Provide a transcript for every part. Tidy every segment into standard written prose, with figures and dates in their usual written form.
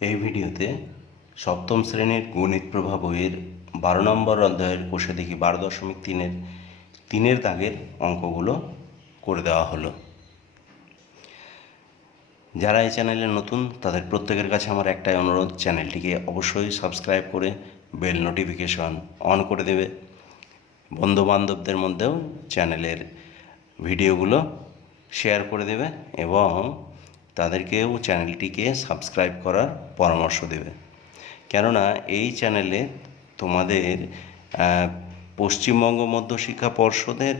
এই ভিডিওতে সপ্তম শ্রেণীর গণিত প্রভা বইয়ের 12 নম্বর অধ্যায়ের কোষে দেখি 12.3-এর দাগের অঙ্কগুলো করে দেওয়া হলো। যারা এই চ্যানেলে নতুন তাদের প্রত্যেকের কাছে আমার একটাই অনুরোধ, চ্যানেলটিকে অবশ্যই সাবস্ক্রাইব করে বেল নোটিফিকেশন অন করে দেবে। বন্ধুবান্ধবদের মধ্যেও চ্যানেলের ভিডিওগুলো শেয়ার করে দেবে এবং তাদেরকেও চ্যানেলটিকে সাবস্ক্রাইব করার পরামর্শ দেবে। কেননা এই চ্যানেলে তোমাদের পশ্চিমবঙ্গ মধ্যশিক্ষা পর্ষদের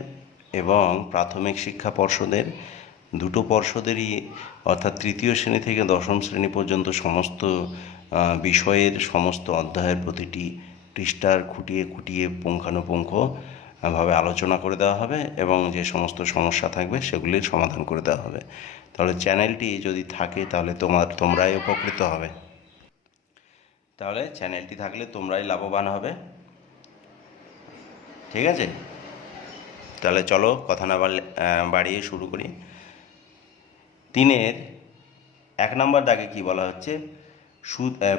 এবং প্রাথমিক শিক্ষা পর্ষদের দুটো পর্ষদেরই অর্থাৎ তৃতীয় শ্রেণী থেকে দশম শ্রেণী পর্যন্ত সমস্ত বিষয়ের সমস্ত অধ্যায়ের প্রতিটি পৃষ্ঠার খুঁটিয়ে খুঁটিয়ে পুঙ্খানুপুঙ্খভাবে আলোচনা করে দেওয়া হবে এবং যে সমস্ত সমস্যা থাকবে সেগুলির সমাধান করে দেওয়া হবে। তাহলে চ্যানেলটি যদি থাকে তাহলে তোমরাই উপকৃত হবে। তাহলে চ্যানেলটি থাকলে তোমরাই লাভবান হবে। ঠিক আছে, তাহলে চলো কথা না বাড়িয়ে শুরু করি। 3-এর 1 নম্বর দাগে কি বলা হচ্ছে,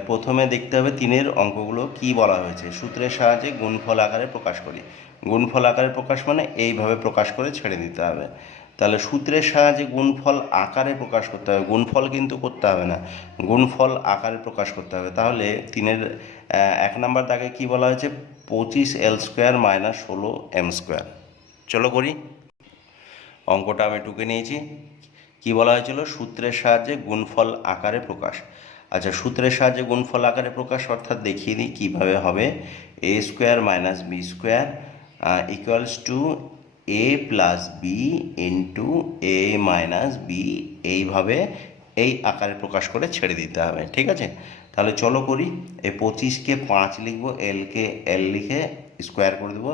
প্রথমে দেখতে হবে 3-এর অঙ্কগুলো কি বলা হয়েছে। সূত্রের সাহায্যে গুণফল আকারে প্রকাশ করি। গুণফল আকারে প্রকাশ মানে এইভাবে প্রকাশ করে ছেড়ে দিতে হবে। তাহলে সূত্রের সাহায্যে গুণফল আকারে প্রকাশ করতে হবে, গুণফল কিন্তু করতে হবে না, গুণফল আকারে প্রকাশ করতে হবে। তাহলে 3-এর 1 নম্বর দাগে কি বলা হয়েছে, 25l² - 16m²। চলো করি। অঙ্কটা আমি টুকে নিয়েছি। কি বলা হয়েছিল, সূত্রের সাহায্যে গুণফল আকারে প্রকাশ। আচ্ছা, সূত্রের সাহায্যে গুণফল আকারে প্রকাশ অর্থাৎ দেখিয়ে দিই কীভাবে হবে। a² - b² equals to a + b into a - b, এইভাবে এই আকারে প্রকাশ করে ছেড়ে দিতে হবে। ঠিক আছে, তাহলে চলো করি। এই 25কে 5 লিখবো, এলকে এল লিখে স্কোয়ার করে দেবো,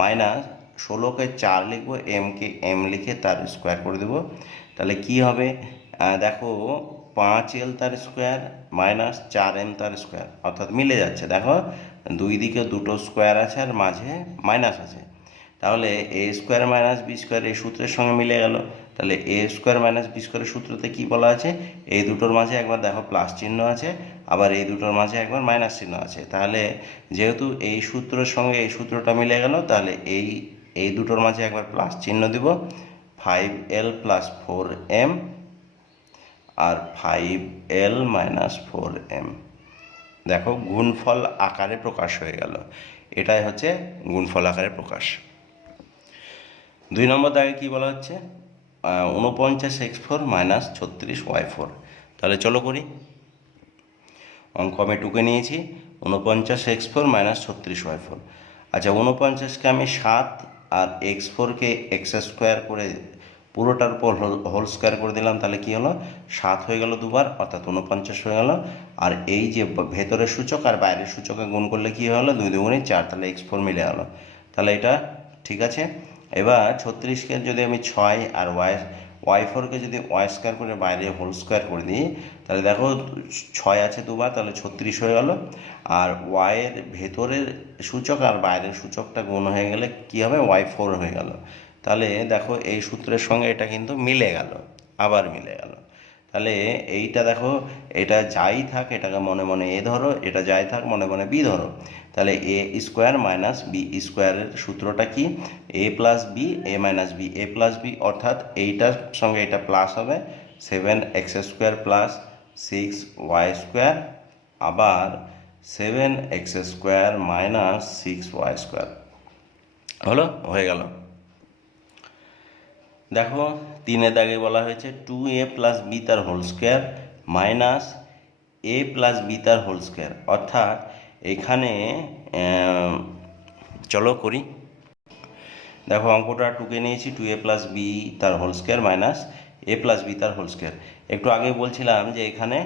মাইনাস 16কে 4 লিখবো, এমকে এম লিখে তার স্কোয়ার করে দেবো। তাহলে কি হবে, দেখো 5l তার স্কোয়ার মাইনাস 4m তার স্কোয়ার, অর্থাৎ মিলে যাচ্ছে। দেখো দুই দিকে দুটো স্কোয়ার আছে আর মাঝে মাইনাস আছে। তাহলে a² - b² এই সূত্রের সঙ্গে মিলে গেল। তাহলে a² - b² সূত্রতে কি বলা আছে, এই দুটোর মাঝে একবার দেখো প্লাস চিহ্ন আছে, আবার এই দুটোর মাঝে একবার মাইনাস চিহ্ন আছে। তাহলে যেহেতু এই সূত্রের সঙ্গে এই সূত্রটা মিলে গেল, তাহলে এই দুটোর মাঝে একবার প্লাস চিহ্ন দিব, 5l + 4m আর 5l - 4m। দেখো গুণফল আকারে প্রকাশ হয়ে গেল। এটাই হচ্ছে গুণফল আকারে প্রকাশ। 2 নম্বর দাগে কি বলা হচ্ছে, 49x4 - 36y4। তাহলে চলো করি। অঙ্ক আমি টুকে নিয়েছি, 49x4 - 36y4। আচ্ছা, 49কে আমি 7 আর x4কে x² করে পুরোটার উপর হোল স্কোয়ার করে দিলাম। তাহলে কি হলো, 7 হয়ে গেল দুবার, অর্থাৎ 49 হয়ে গেল। আর এই যে ভেতরের সূচক আর বাইরের সূচকে গুণ করলে কি হলো, 2 × 2 = 4, তাহলে x4 মিলে গেল। তাহলে এটা ঠিক আছে। এবার 36কে যদি আমি 6 আর y4কে যদি y² করে বাইরে হোল স্কোয়ার করে দিই, তাহলে দেখো 6 আছে দুবার, তাহলে 36 হয়ে গেল। আর এর ভেতরের সূচক আর বাইরের সূচকটা গুণ হয়ে গেলে কি হবে, y4 হয়ে গেল। তাহলে দেখো এই সূত্রের সঙ্গে এটা কিন্তু মিলে গেল, আবার মিলে গেল। তাহলে এইটা দেখো, এটা যাই থাক এটাকে মনে মনে এ ধরো, এটা যাই থাক মনে মনে বি ধরো। তাহলে a² - b² এর সূত্রটা কি, a + b a - b, a + b অর্থাৎ এইটার সঙ্গে এটা প্লাস হবে, 7x² + 6y², আবার 7x² - 6y²। হলো, হয়ে গেল। দেখো 3-এর দাগে বলা হয়েছে 2a + b তার whole square minus a + b তার হোল স্কোয়ার, অর্থাৎ এখানে চলো করি। দেখো অঙ্কটা টুকে নিয়েছি, 2a + b তার whole square minus a + b তার হোল স্কোয়ার। একটু আগে বলছিলাম যে এখানে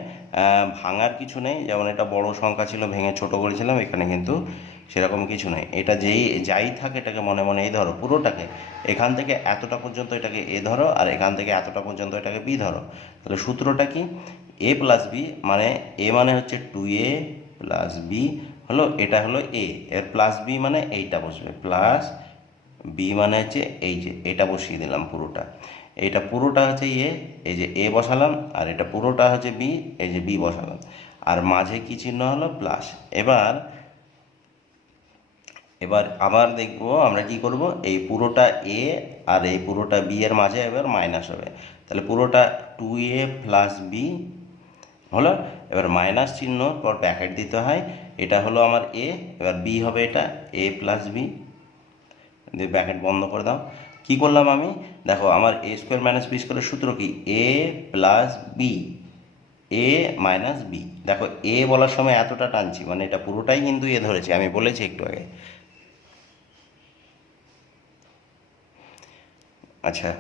ভাঙার কিছু নেই, যেমন এটা বড় সংখ্যা ছিল ভেঙে ছোট করেছিলাম, এখানে কিন্তু সেরকম কিছু নেই। এটা যাই থাকে এটাকে মনে মনে এই ধরো, পুরোটাকে এখান থেকে এতটা পর্যন্ত এটাকে এ ধরো, আর এখান থেকে এতটা পর্যন্ত এটাকে বি ধরো। তাহলে সূত্রটা কি, a + b মানে a মানে হচ্ছে 2a + b হলো, এটা হলো a, এর প্লাস b মানে এইটা বসবে, প্লাস বি মানে হচ্ছে এই যে এটা বসিয়ে দিলাম পুরোটা, এইটা পুরোটা হচ্ছে এ, এই যে এ বসালাম, আর এটা পুরোটা হচ্ছে বি, এই যে বি বসালাম। আর মাঝে কি চিহ্ন হলো প্লাস। এবার আবার দেখব আমরা কি করব, এই পুরোটা এ আর এই পুরোটা বি এর মাঝে এবার মাইনাস হবে, তাহলে পুরোটা 2a প্লাস বি হলো। এবার মাইনাস চিহ্ন পর ব্র্যাকেট দিতে হয়, এটা হলো আমার এ, এবার বি হবে এটা এ প্লাস বি, দিয়ে ব্র্যাকেট বন্ধ করে দাও। কি করলাম আমি, দেখো আমার এ স্কোয়ার মাইনাস বি স্কোয়ারের সূত্র কি, এ প্লাস বি, এ মাইনাস বি। দেখো এ বলার সময় এতটা টানছি, মানে এটা পুরোটাই কিন্তু এ ধরেছি, আমি বলেছি একটু আগে। আচ্ছা,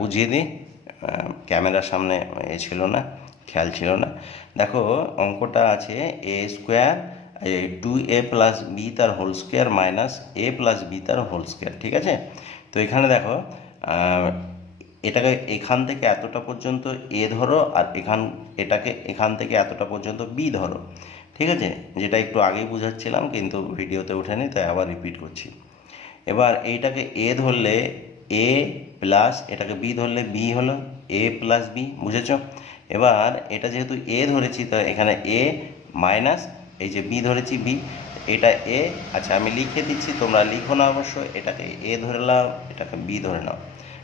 বুঝিয়ে দিই, ক্যামেরার সামনে এ ছিল না, খেয়াল ছিল না। দেখো অঙ্কটা আছে এ স্কোয়ার 2a প্লাস বি তার হোল স্কোয়ার মাইনাস এ প্লাস বি তার হোল স্কোয়ার, ঠিক আছে। তো এখানে দেখো এটাকে এখান থেকে এতটা পর্যন্ত এ ধরো, আর এটাকে এখান থেকে এতটা পর্যন্ত বি ধরো, ঠিক আছে, যেটা একটু আগেই বুঝাচ্ছিলাম কিন্তু ভিডিওতে ওঠেনি, তাই আবার রিপিট করছি। এবার এইটাকে এ ধরলে এ প্লাস, এটাকে বি ধরলে বি হলো এ প্লাস বি, বুঝেছ। এবার এটা যেহেতু এ ধরেছি, তো এখানে এ মাইনাস এই যে বি ধরেছি বি, এটা এ। আচ্ছা আমি লিখে দিচ্ছি, তোমরা লিখো না অবশ্য, এটাকে এ ধরে নাও, এটাকে বি ধরে নাও,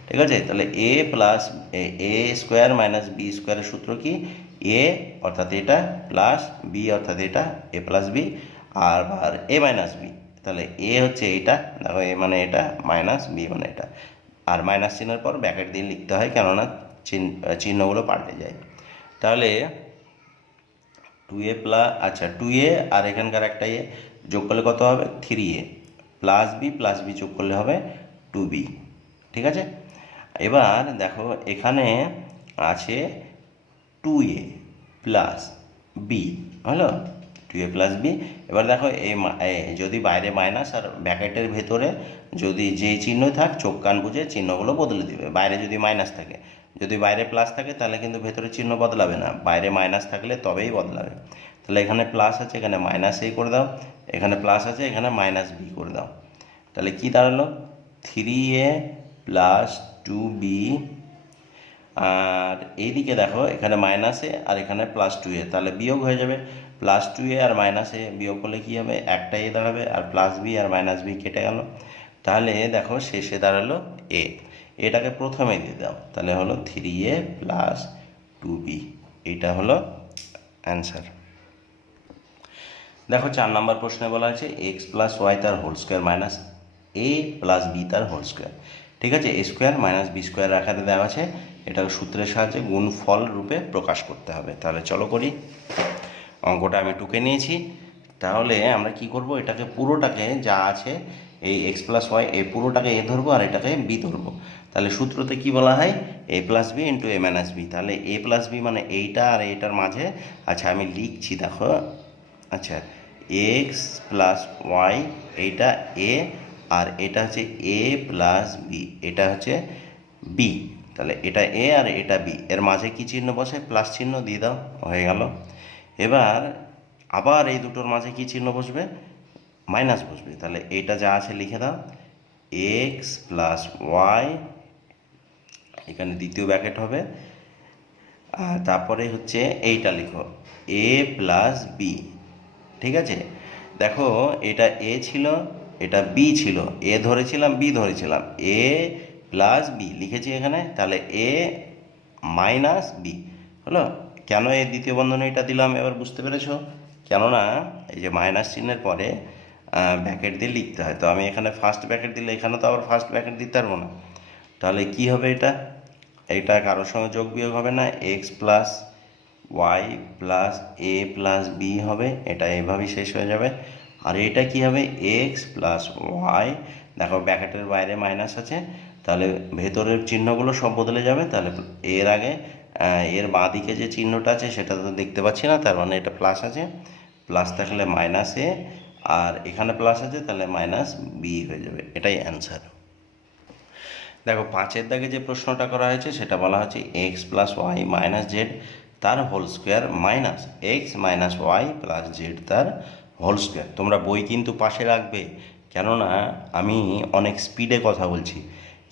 ঠিক আছে। তাহলে এ প্লাস এ স্কোয়ার মাইনাস বি স্কোয়ারের সূত্র কি, এ অর্থাৎ এটা প্লাস বি অর্থাৎ এটা এ প্লাস বি, আর এ মাইনাস বি। তাহলে এ হচ্ছে এইটা, দেখো এ মানে এটা মাইনাস বি মানে এটা, আর মাইনাস চিহ্নের পর ব্র্যাকেট দিয়ে লিখতে হয়, কেননা চিহ্নগুলো পাল্টে যায়। তাহলে 2a প্লাস, আচ্ছা 2a আর এখানকার একটা এ যোগ করলে কত হবে, 3a প্লাস বি যোগ করলে হবে 2b, ঠিক আছে। এবার দেখো এখানে আছে 2a প্লাস বি, হলো 2a প্লাস বি। এবার দেখো যদি বাইরে মাইনাস আর ব্র্যাকেটের ভেতরে যদি যে চিহ্নই থাক, চোখ কান বুঝে চিহ্নগুলো বদলে দিবে। বাইরে যদি মাইনাস থাকে, যদি বাইরে প্লাস থাকে তাহলে কিন্তু ভেতরে চিহ্ন বদলাবে না, বাইরে মাইনাস থাকলে তবেই বদলাবে। তাহলে এখানে প্লাস আছে, এখানে মাইনাস এ করে দাও, এখানে প্লাস আছে, এখানে মাইনাস বি করে দাও। তাহলে কি দাঁড়ালো, 3a প্লাস 2b, আর এইদিকে দেখো এখানে মাইনাসে আর এখানে প্লাস 2a, তাহলে বিয়োগ হয়ে যাবে। প্লাস 2a আর মাইনাসে বিয়োগ করলে কী হবে, একটা এ দাঁড়াবে, আর প্লাস বি আর মাইনাস বি কেটে গেল। তাহলে দেখো শেষে দাঁড়ালো এ, এটাকে প্রথমে দিয়ে দাও, তাহলে হলো 3a প্লাস 2b, এইটা হলো অ্যান্সার। দেখো 4 নম্বর প্রশ্নে বলা আছে এক্স প্লাস ওয়াই তার হোল স্কোয়ার মাইনাস এ প্লাস বি তার হোল স্কোয়ার, ঠিক আছে। এ স্কোয়ার মাইনাস বি স্কোয়ার আকারে দেওয়া আছে, এটাকে সূত্রের সাহায্যে গুণফল রূপে প্রকাশ করতে হবে। তাহলে চলো করি, অঙ্কটা আমি টুকে নিয়েছি। তাহলে আমরা কি করব, এটাকে পুরোটাকে যা আছে এই এক্স প্লাস ওয়াই, এই পুরোটাকে এ ধরবো আর এটাকে বি ধরবো। তাহলে সূত্রতে কি বলা হয়, এ plus B into A minus B. তাহলে এ প্লাস বি মানে এইটা আর এইটার মাঝে, আচ্ছা আমি লিখছি দেখো, আচ্ছা এক্স প্লাস ওয়াই এইটা এ, আর এটা হচ্ছে এ প্লাস বি, এটা হচ্ছে বি। তাহলে এটা এ আর এটা বি, এর মাঝে কি চিহ্ন বসে, প্লাস চিহ্ন দিয়ে দাও, হয়ে গেল। এবার আবার এই দুটোর মাঝে কি চিহ্ন বসবে, মাইনাস বসবে। তাহলে এটা যা আছে লিখে দাও, এক্স প্লাস ওয়াই, এখানে দ্বিতীয় ব্র্যাকেট হবে, আর তারপরে হচ্ছে এইটা লিখো এ প্লাস বি, ঠিক আছে। দেখো এটা এ ছিল, এটা বি ছিল, এ ধরেছিলাম বি ধরেছিলাম, এ প্লাস বি লিখেছি এখানে, তাহলে এ মাইনাস বি হলো। কেন এই দ্বিতীয় বন্ধনী এটা দিলাম এবার বুঝতে পেরেছো, কেননা এই যে মাইনাস চিহ্নের পরে ব্র্যাকেট দিয়ে লিখতে হয়, তো আমি এখানে ফার্স্ট ব্র্যাকেট দিলে এখানে তো আবার ফার্স্ট ব্র্যাকেট দিতে পারবো না। তাহলে কি হবে, এটা কারোর সঙ্গে যোগ বিয়োগ হবে না, এক্স প্লাস ওয়াই প্লাস এ প্লাস বি হবে, এটা এইভাবেই শেষ হয়ে যাবে। আর এটা কি হবে, এক্স প্লাস ওয়াই, দেখো ব্র্যাকেটের বাইরে মাইনাস আছে, তাহলে ভেতরের চিহ্নগুলো সব বদলে যাবে। তাহলে এর আগে এর বাঁ দিকে যে চিহ্নটা আছে সেটা তো দেখতে পাচ্ছি না, তার মানে এটা প্লাস আছে, প্লাস থাকলে মাইনাস এ, আর এখানে প্লাস আছে তাহলে মাইনাস বি হয়ে যাবে, এটাই অ্যান্সার। দেখো 5-এর দাগে যে প্রশ্নটা করা হয়েছে সেটা বলা হচ্ছে X plus Y minus Z তার whole square minus X minus Y plus Z তার হোল স্কোয়ার। তোমরা বই কিন্তু পাশে রাখবে, কেননা আমি অনেক স্পিডে কথা বলছি,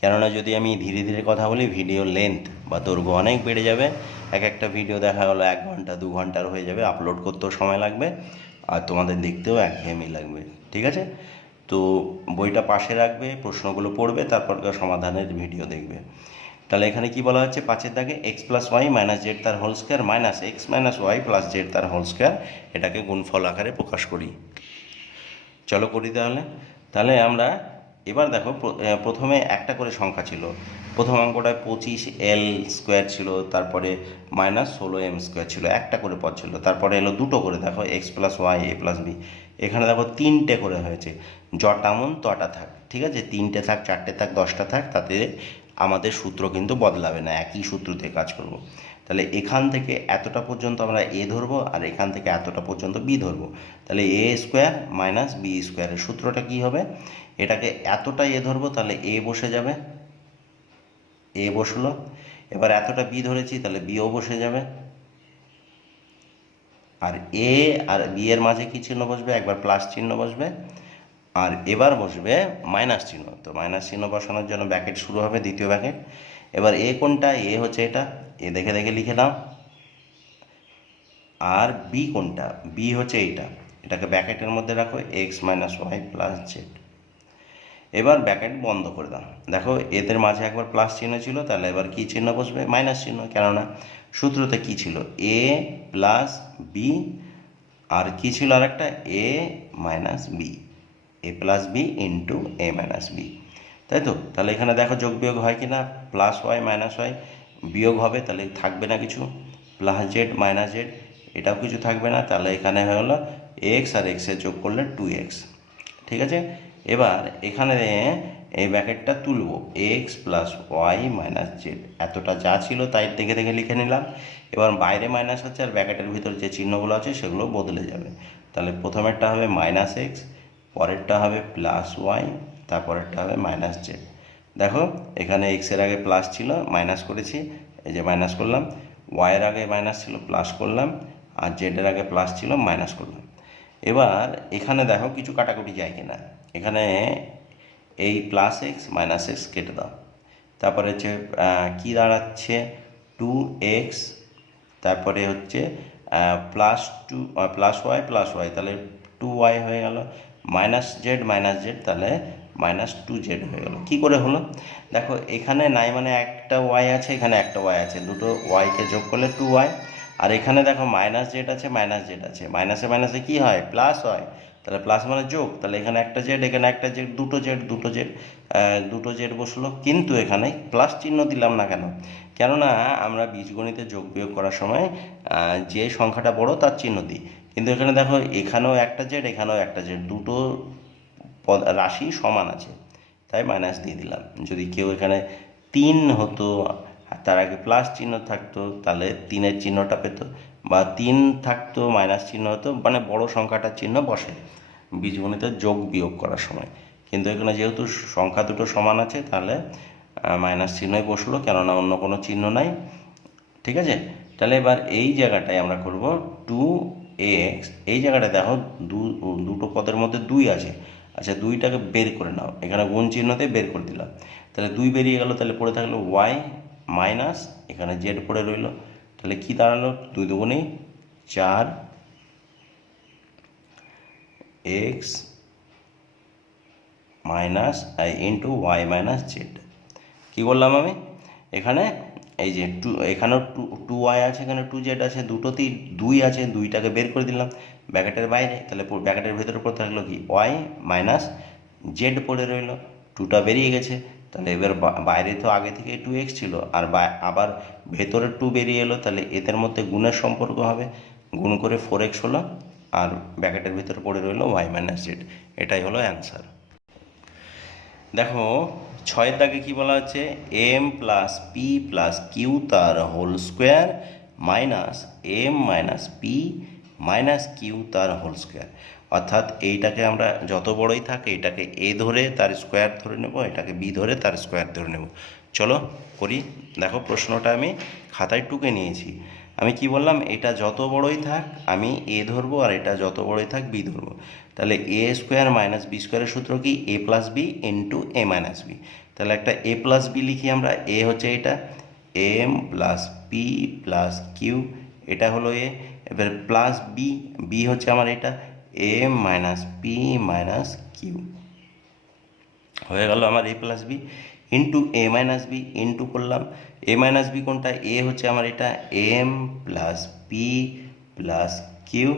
কেননা যদি আমি ধীরে ধীরে কথা বলি ভিডিও লেন্থ বা দৈর্ঘ্য অনেক বেড়ে যাবে। এক একটা ভিডিও দেখা গেলো 1 ঘন্টা 2 ঘন্টার হয়ে যাবে, আপলোড করতেও সময় লাগবে আর তোমাদের দেখতেও একঘেয়েমি লাগবে। ঠিক আছে, তো বইটা পাশে রাখবে, প্রশ্নগুলো পড়বে, তারপর সমাধানের ভিডিও দেখবে। তাহলে এখানে কি বলা হচ্ছে 5-এর দাগে x plus Y minus Z তার whole square minus X minus Y plus Z তার হোল স্কোয়ার, এটাকে গুণফল আকারে প্রকাশ করি। চলো করি তাহলে। তাহলে আমরা এবার দেখো প্রথমে একটা করে সংখ্যা ছিল, প্রথম অঙ্কটায় 25l স্কোয়ার ছিল, তারপরে মাইনাস 16m স্কোয়ার ছিল, একটা করে পদ ছিল, তারপরে এলো দুটো করে, দেখো x plus Y A plus B. এখানে দেখো 3টে করে হয়েছে, যটা মন তটা থাক। ঠিক আছে, 3টে থাক 4টে থাক 10টা থাক, তাতে আমাদের সূত্র কিন্তু বদলাবে না, একই সূত্র দিয়ে কাজ করব। তাহলে এখান থেকে এতটা পর্যন্ত আমরা এ ধরবো আর এখান থেকে এতটা পর্যন্ত বি ধরবো। তাহলে এ স্কোয়ার মাইনাস বি স্কোয়ারের সূত্রটা কি হবে, এটাকে এতটা এ ধরবো তাহলে এ বসে যাবে, এ বসলো। এবার এতটা বি ধরেছি তাহলে বিও বসে যাবে। আর এ আর বি এর মাঝে কি চিহ্ন বসবে, একবার প্লাস চিহ্ন বসবে আর এবার বসবে মাইনাস চিহ্ন। তো মাইনাস চিহ্ন বসানোর জন্য ব্র্যাকেট শুরু হবে, দ্বিতীয় ব্র্যাকেট। এবার এ কোনটা, এ হচ্ছে এটা, এ দেখে দেখে লিখে দাও। আর বি কোনটা, বি হচ্ছে এইটা, এটাকে ব্র্যাকেটের মধ্যে রাখো, X minus Y plus Z. এবার ব্র্যাকেট বন্ধ করে দাও। দেখো এদের মাঝে একবার প্লাস চিহ্ন ছিল, তাহলে এবার কি চিহ্ন বসবে, মাইনাস চিহ্ন, কেননা সূত্রতে কি ছিল, এ প্লাস বি আর কি ছিল আরেকটা, এ minus B, A plus B into A minus B, তাই তো। তাহলে এখানে দেখো যোগ বিয়োগ হয় কি না, প্লাস ওয়াই মাইনাস ওয়াই বিয়োগ হবে, তাহলে থাকবে না কিছু, প্লাস জেড মাইনাস জেড এটাও কিছু থাকবে না, তাহলে এখানে হয়ে গেলো এক্স আর এক্সের যোগ করলে 2x। ঠিক আছে, এবার এখানে এই ব্র্যাকেটটা তুলব, X plus Y minus Z, এতটা যা ছিল তাই দেখে দেখে লিখে নিলাম। এবার বাইরে মাইনাস আছে আর ব্র্যাকেটের ভিতর যে চিহ্নগুলো আছে সেগুলো বদলে যাবে। তাহলে প্রথমেরটা হবে মাইনাস এক্স, পরেরটা হবে প্লাস ওয়াই, তারপরেরটা হবে মাইনাস জেড। দেখো এখানে এক্সের আগে প্লাস ছিল মাইনাস করেছি, এই যে মাইনাস করলাম, ওয়াইয়ের আগে মাইনাস ছিল প্লাস করলাম, আর জেডের আগে প্লাস ছিল মাইনাস করলাম। এবার এখানে দেখো কিছু কাটাকুটি যায় কিনা, এখানে এই প্লাস এক্স মাইনাস এক্স কেটে দাও, তারপরে হচ্ছে কী দাঁড়াচ্ছে 2x, তারপরে হচ্ছে প্লাস ওয়াই তাহলে 2y হয়ে গেল, মাইনাস জেড তাহলে মাইনাস 2z হয়ে গেল। কী করে হলো, দেখো এখানে নাই মানে একটা ওয়াই আছে, এখানে একটা ওয়াই আছে, দুটো ওয়াইকে যোগ করলে 2y। আর এখানে দেখো মাইনাস জেড আছে, মাইনাসে মাইনাসে কী হয়, প্লাস হয়, তাহলে প্লাস মানে যোগ, তাহলে এখানে একটা জেড এখানে একটা জেড, দুটো জেড বসলো। কিন্তু এখানে প্লাস চিহ্ন দিলাম না কেন, কেননা আমরা বীজগণিতে যোগ বিয়োগ করার সময় যে সংখ্যাটা বড় তার চিহ্ন দিই, কিন্তু এখানে দেখো এখানেও একটা জেড এখানেও একটা জেড, দুটো রাশি সমান আছে, তাই মাইনাস দিয়ে দিলাম। যদি কেউ এখানে 3 হতো তার আগে প্লাস চিহ্ন থাকতো তাহলে 3-এর চিহ্নটা পেত, বা 3 থাকতো মাইনাস চিহ্ন হতো, মানে বড় সংখ্যাটার চিহ্ন বসে বীজগণিতে যোগ বিয়োগ করার সময়। কিন্তু এখানে যেহেতু সংখ্যা দুটো সমান আছে তাহলে মাইনাস চিহ্নই বসলো, কেননা অন্য কোনো চিহ্ন নাই। ঠিক আছে, তাহলে এবার এই জায়গাটায় আমরা করব 2x, এই জায়গাটায় দেখো দুটো পদের মধ্যে 2 আছে, আচ্ছা 2টাকে বের করে নাও, এখানে গুণ চিহ্ন দিয়ে বের করে দিলাম, তাহলে 2 বেরিয়ে গেল, তাহলে পড়ে থাকলো y মাইনাস এখানে জেড পড়ে রইল, তাহলে কি দাঁড়ালো 2 দুগুণে 4 x minus into Y minus Z. কী করলাম আমি এখানে, এই যে এখানেও 2y আছে, এখানে 2z আছে, দুটোতেই 2 আছে, 2টাকে বের করে দিলাম ব্র্যাকেটের বাইরে, তাহলে ব্র্যাকেটের ভেতরে পড়ে থাকলো কি y মাইনাস জেড পড়ে রইল, 2টা বেরিয়ে গেছে, তাহলে এবার বাইরে তো আগে থেকে 2x ছিল আর আবার ভেতরে 2 বেরিয়ে এলো, তাহলে এদের মধ্যে গুণের সম্পর্ক হবে, গুণ করে 4x হলো, আর ব্র্যাকেটের ভিতরে পড়ে রইল y মাইনাস জেড। এটাই হলো অ্যান্সার। দেখো 6-এর দাগে কী বলা হচ্ছে, M plus P plus Q তার whole square minus M minus P minus Q তার হোল স্কোয়ার। অর্থাৎ এইটাকে আমরা যত বড়ই থাকে এটাকে এ ধরে তার স্কোয়ার ধরে নেব, এটাকে বি ধরে তার স্কোয়ার ধরে নেব। চলো করি। দেখো প্রশ্নটা আমি খাতায় টুকে নিয়েছি। আমি কি বললাম, এটা যত বড়ই থাক আমি এ ধরবো, আর এটা যত বড়ই থাক বি ধরবো। তাহলে এ স্কোয়ার মাইনাস বি স্কোয়ারের সূত্র কি, এ plus B into A minus B. তাহলে একটা এ প্লাস বি লিখি আমরা, এ হচ্ছে এটা M plus P plus Q, এটা হলো এ। এবার প্লাস বি, বি হচ্ছে আমার এটা M minus P minus Q, হয়ে গেল আমার A plus B into A minus B, into করলাম এ মাইনাস বি কোনটা, এ হচ্ছে আমার এটা M plus P plus Q.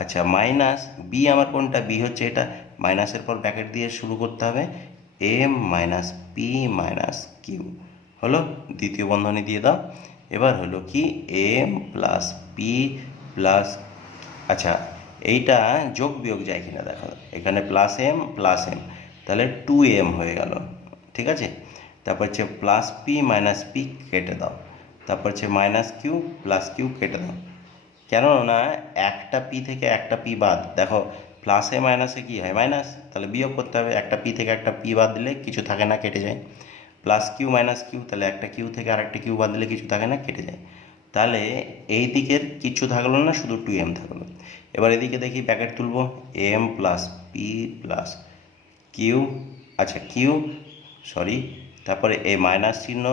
আচ্ছা মাইনাস বি আমার কোনটা, বি হচ্ছে এটা, মাইনাসের পর ব্র্যাকেট দিয়ে শুরু করতে হবে, M minus P minus Q. হলো, দ্বিতীয় বন্ধনী দিয়ে দাও। এবার হলো কি এম প্লাস পি প্লাস, আচ্ছা এইটা যোগ বিয়োগ যায় কিনা দেখো, এখানে প্লাস এম, তাহলে 2m হয়ে গেল, ঠিক আছে। তারপর হচ্ছে প্লাস পি মাইনাস পি কেটে দাও, তারপর হচ্ছে মাইনাস কিউ প্লাস কিউ কেটে দাও। কেননা একটা পি থেকে একটা পি বাদ, দেখো প্লাসে মাইনাসে কি হয় মাইনাস, তাহলে বিয়োগ করতে হবে, একটা পি থেকে একটা পি বাদ দিলে কিছু থাকে না, কেটে যায়। প্লাস কিউ মাইনাস কিউ, তাহলে একটা কিউ থেকে আরেকটা কিউ বাদ দিলে কিছু থাকে না, কেটে যায়। তাহলে এই দিকের কিচ্ছু থাকলো না, শুধু 2m থাকলো। এবার এদিকে দেখি ব্র্যাকেট তুলবো, M plus P plus Q, আচ্ছা কিউ সরি, তারপরে এই মাইনাস চিহ্ন,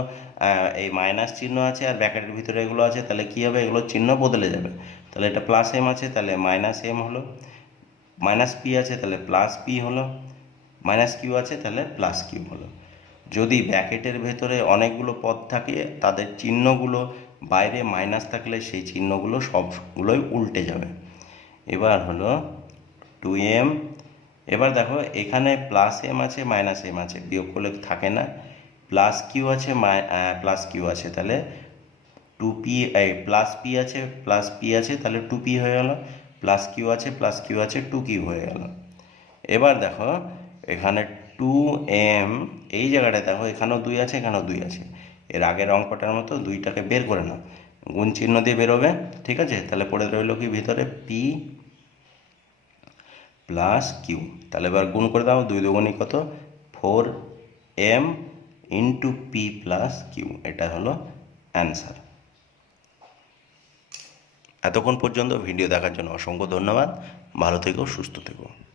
এই মাইনাস চিহ্ন আছে আর ব্র্যাকেটের ভিতরে এগুলো আছে, তাহলে কী হবে, এগুলো চিহ্ন বদলে যাবে। তাহলে এটা প্লাস এম আছে, তাহলে মাইনাস এম হলো, মাইনাস পি আছে তাহলে প্লাস পি হলো, মাইনাস কিউ আছে তাহলে প্লাস কিউ হলো। যদি ব্র্যাকেটের ভেতরে অনেকগুলো পদ থাকে, তাদের চিহ্নগুলো বাইরে মাইনাস থাকলে সেই চিহ্নগুলো সবগুলোই উল্টে যাবে। এবার হলো 2m, এবার দেখো এখানে প্লাস এম আছে মাইনাস এম আছে, বিয়োগ করলে থাকে না, প্লাস কিউ আছে প্লাস কিউ আছে, তাহলে 2p, এই প্লাস পি আছে প্লাস পি আছে তাহলে 2p হয়ে গেল, প্লাস কিউ আছে প্লাস কিউ আছে 2q হয়ে গেল। এবার দেখো এখানে 2m, এই জায়গাটায় দেখো এখানেও 2 আছে এখানেও 2 আছে, এর আগের অঙ্কটার মতো 2টাকে বের করে নাও, গুণ চিহ্ন দিয়ে বেরোবে, ঠিক আছে। তাহলে পড়ে রইল কি ভিতরে পি প্লাস কিউ, তাহলে এবার গুণ করে দাও, 2 দুগুণে কত 4m into P plus Q, এটা হলো অ্যান্সার। এতক্ষণ পর্যন্ত ভিডিও দেখার জন্য অসংখ্য ধন্যবাদ, ভালো থেকো সুস্থ থেকো।